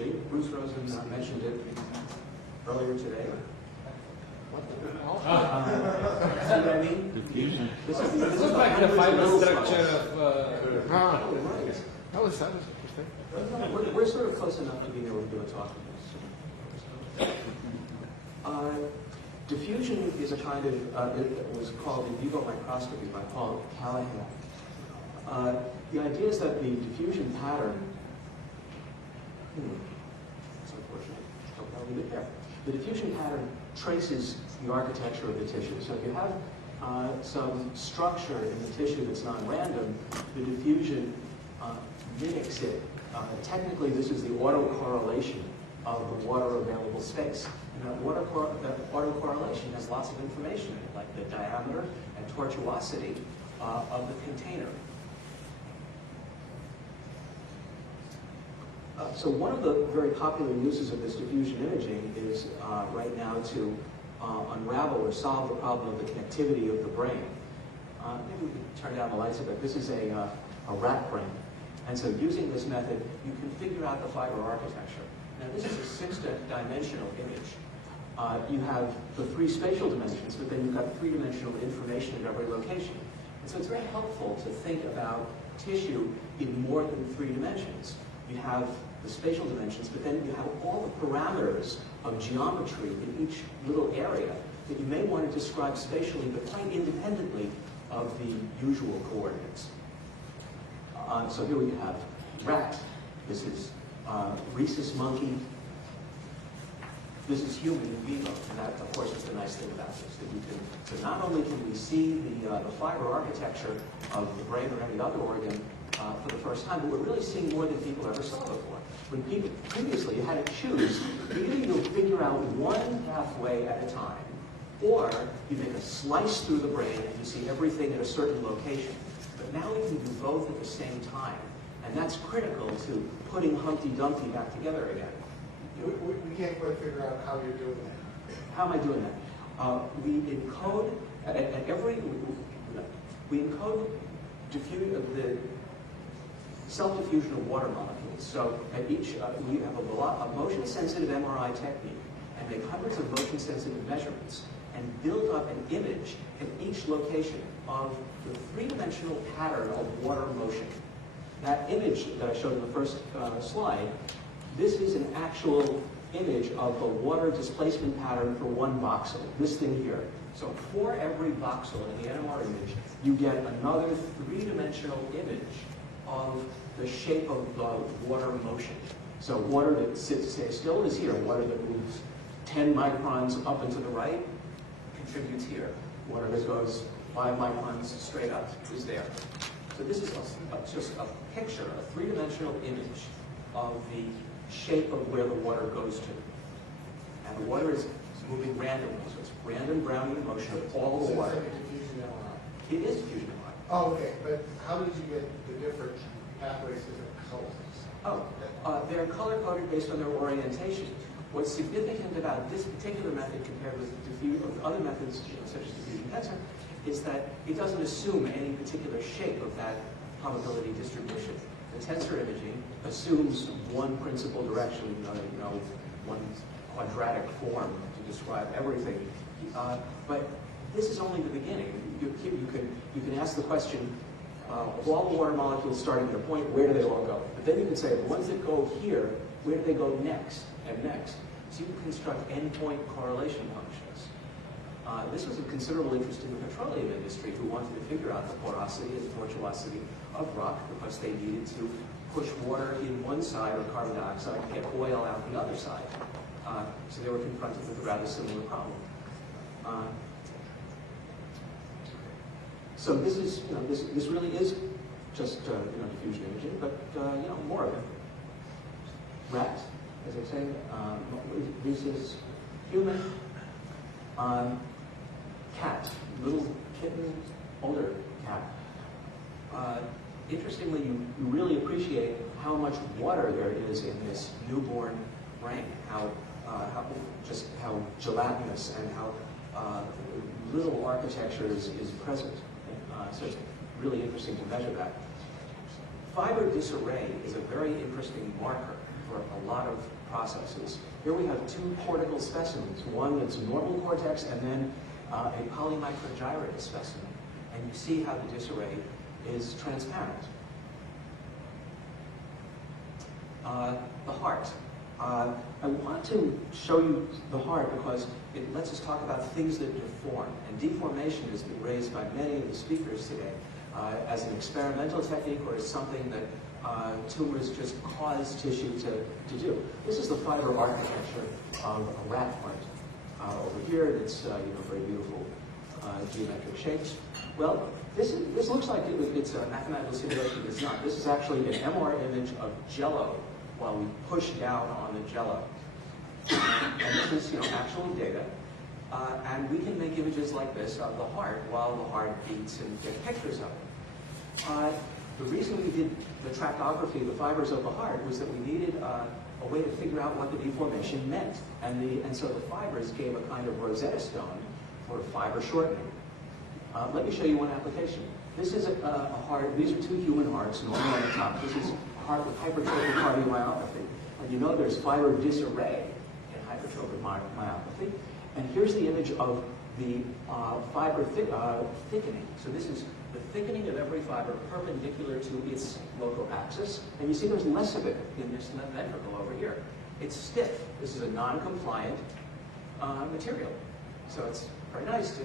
imaging. Bruce Rosen mentioned it earlier today. See what I mean? Diffusion. This This is like the fiber structure of. That was interesting. We're sort of close enough to being able to do a talk on this. Diffusion is a kind of, it was called in vivo microscopy by Paul Callahan. The idea is that the diffusion pattern, it's unfortunate, I'll leave it there. The diffusion pattern traces the architecture of the tissue. So if you have some structure in the tissue that's non-random, the diffusion mimics it. Technically, this is the autocorrelation of the water available space. And that autocorrelation has lots of information in it, like the diameter and tortuosity of the container. So one of the very popular uses of this diffusion imaging is right now to unravel or solve the problem of the connectivity of the brain. Maybe we can turn down the lights a bit. This is a rat brain. And so using this method, you can figure out the fiber architecture. Now this is a six-dimensional image. You have the three spatial dimensions, but then you've got three-dimensional information at every location. And so it's very helpful to think about tissue in more than three dimensions. You have the spatial dimensions, but then you have all the parameters of geometry in each little area that you may want to describe spatially, but quite independently of the usual coordinates. So here we have rat. This is rhesus monkey. This is human in vivo, and that, of course, is the nice thing about this. That you can, so not only can we see the fiber architecture of the brain or any other organ for the first time, but we're really seeing more than people ever saw before. When people previously you had to choose, either you figure out one pathway at a time, or you make a slice through the brain and you see everything at a certain location. But now we can do both at the same time, and that's critical to putting Humpty Dumpty back together again. We can't quite figure out how you're doing that. How am I doing that? We encode we encode the self-diffusion of water molecules. So at each, we have a motion-sensitive MRI technique and make hundreds of motion-sensitive measurements and build up an image at each location of the three-dimensional pattern of water motion. That image that I showed in the first slide, this is an actual image of the water displacement pattern for one voxel, this thing here. So for every voxel in the NMR image, you get another three-dimensional image of the shape of the water motion. So water that stays still is here. Water that moves 10 microns up and to the right contributes here. Water that goes 5 microns straight up is there. So this is just a picture, a three-dimensional image of the shape of where the water goes to. And the water is moving randomly, so it's random Brownian motion of all the water. Diffusion MRI. It is diffusion MRI. Oh, okay. But how did you get the different pathways, different colors? Oh, they're color-coded based on their orientation. What's significant about this particular method compared with other methods, such as diffusion tensor, is that it doesn't assume any particular shape of that probability distribution. The tensor imaging assumes one principal direction, one quadratic form to describe everything. But this is only the beginning. You can ask the question, of all the water molecules starting at a point, where do they all go? But then you can say, the ones that go here, where do they go next and next? So you can construct endpoint correlation functions. This was of considerable interest in the petroleum industry, who wanted to figure out the porosity and tortuosity of rock because they needed to push water in one side or carbon dioxide to get oil out the other side. So they were confronted with a rather similar problem. So this is, this really is just diffusion imaging, but more of it. Rat, as I say, this is human. Cat, little kitten, older cat. Interestingly, you really appreciate how much water there is in this newborn brain, how gelatinous and how little architecture is present. So it's really interesting to measure that. Fiber disarray is a very interesting marker for a lot of processes. Here we have two cortical specimens, one that's normal cortex and then a polymicrogyrated specimen. And you see how the disarray is transparent. The heart. I want to show you the heart because it lets us talk about things that deform. And deformation has been raised by many of the speakers today as an experimental technique or as something that tumors just cause tissue to do. This is the fiber architecture of a rat heart. Over here, it's very beautiful geometric shapes. Well, this looks like it's a mathematical simulation. It's not. This is actually an MR image of jello while we push down on the jello. And this is actual data. And we can make images like this of the heart while the heart beats and get pictures of it. The reason we did the tractography, the fibers of the heart, was that we needed a way to figure out what the deformation meant. And so the fibers gave a kind of Rosetta Stone for fiber shortening. Let me show you one application. This is a heart. These are two human hearts, normal on the top. This is a heart with hypertrophic cardiomyopathy. And you know there's fiber disarray in hypertrophic myopathy. And here's the image of the fiber thickening. So this is the thickening of every fiber perpendicular to its local axis. And you see there's less of it in this left ventricle over here. It's stiff. This is a non-compliant material. So it's very nice to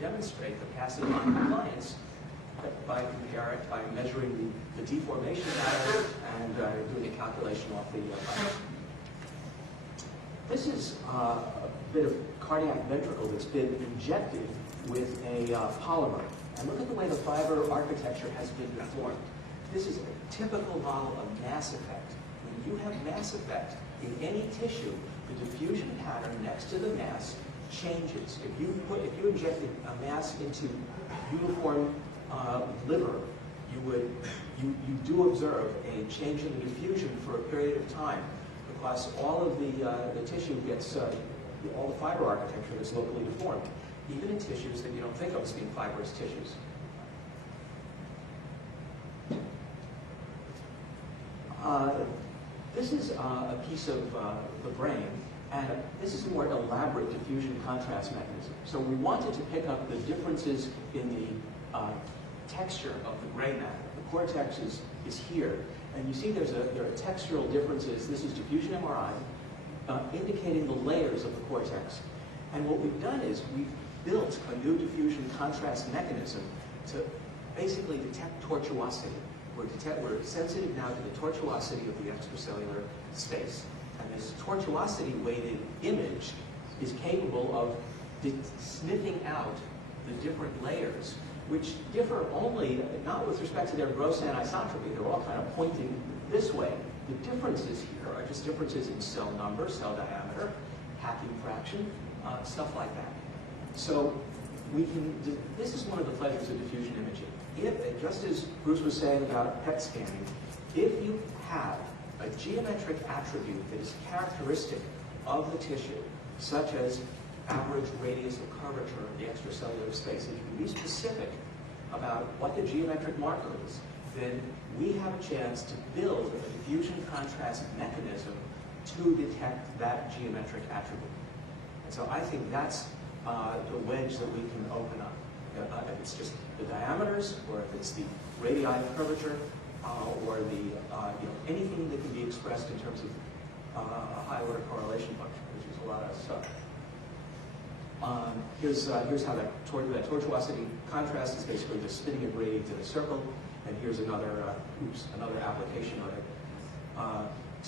demonstrate the passive non-compliance by measuring the deformation pattern and doing a calculation off the fiber. This is a bit of cardiac ventricle that's been injected with a polymer. And look at the way the fiber architecture has been deformed. This is a typical model of mass effect. When you have mass effect in any tissue, the diffusion pattern next to the mass changes. If you injected a mass into uniform liver, you do observe a change in the diffusion for a period of time because all of the tissue gets all the fiber architecture that's locally deformed, even in tissues that you don't think of as being fibrous tissues. This is a piece of the brain, and this is a more elaborate diffusion contrast mechanism. So we wanted to pick up the differences in the texture of the gray matter. The cortex is here, and you see there are textural differences. This is diffusion MRI, indicating the layers of the cortex. And what we've done is we've built a new diffusion contrast mechanism to basically detect tortuosity. We're sensitive now to the tortuosity of the extracellular space. And this tortuosity-weighted image is capable of sniffing out the different layers, which differ only, not with respect to their gross anisotropy. They're all kind of pointing this way. The differences here are just differences in cell number, cell diameter, packing fraction, stuff like that. So this is one of the pleasures of diffusion imaging. Just as Bruce was saying about PET scanning, if you have a geometric attribute that is characteristic of the tissue, such as average radius of curvature of the extracellular space, if you can be specific about what the geometric marker is, then we have a chance to build a diffusion contrast mechanism to detect that geometric attribute. And so I think that's the wedge that we can open up. If it's just the diameters, or if it's the radii of curvature, or the anything that can be expressed in terms of a high-order correlation function, which is a lot of stuff. Here's how that tortuosity contrast is basically just spinning it radiating to the circle, and here's another application of it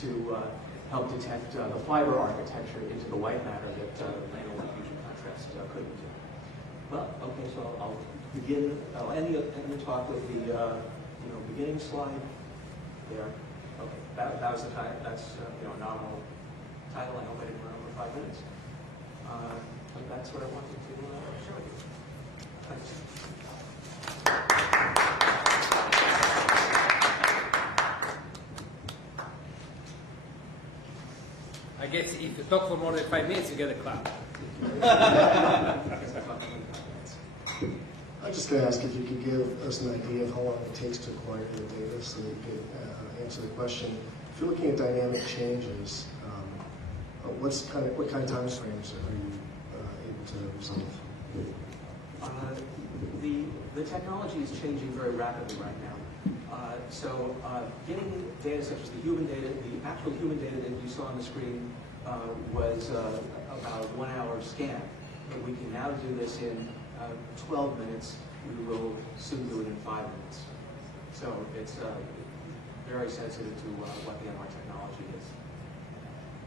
to help detect the fiber architecture into the white matter that manual diffusion contrast couldn't do. Well, okay, so I'll begin. I'll end the talk with the beginning slide there. Okay, that was the time. That's a nominal title. I hope I didn't run over 5 minutes. But that's what I wanted to show you. Thanks. I guess if you talk for more than 5 minutes, you get a clap. I'm just going to ask if you could give us an idea of how long it takes to acquire the data so that you could answer the question. if you're looking at dynamic changes, what kind of time frames are you able to resolve? The technology is changing very rapidly right now. Getting data such as the human data, the actual human data that you saw on the screen was about a 1 hour scan. But we can now do this in 12 minutes. We will soon do it in 5 minutes. So it's very sensitive to what the MR technology is.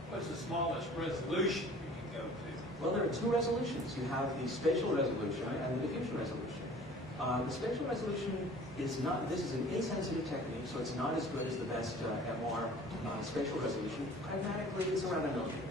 What's the smallest resolution you can go to? Well, there are two resolutions. You have the spatial resolution and the diffusion resolution. The spatial resolution is not, this is an insensitive technique, so it's not as good as the best MR spatial resolution. Pragmatically, it's around 1 millimeter.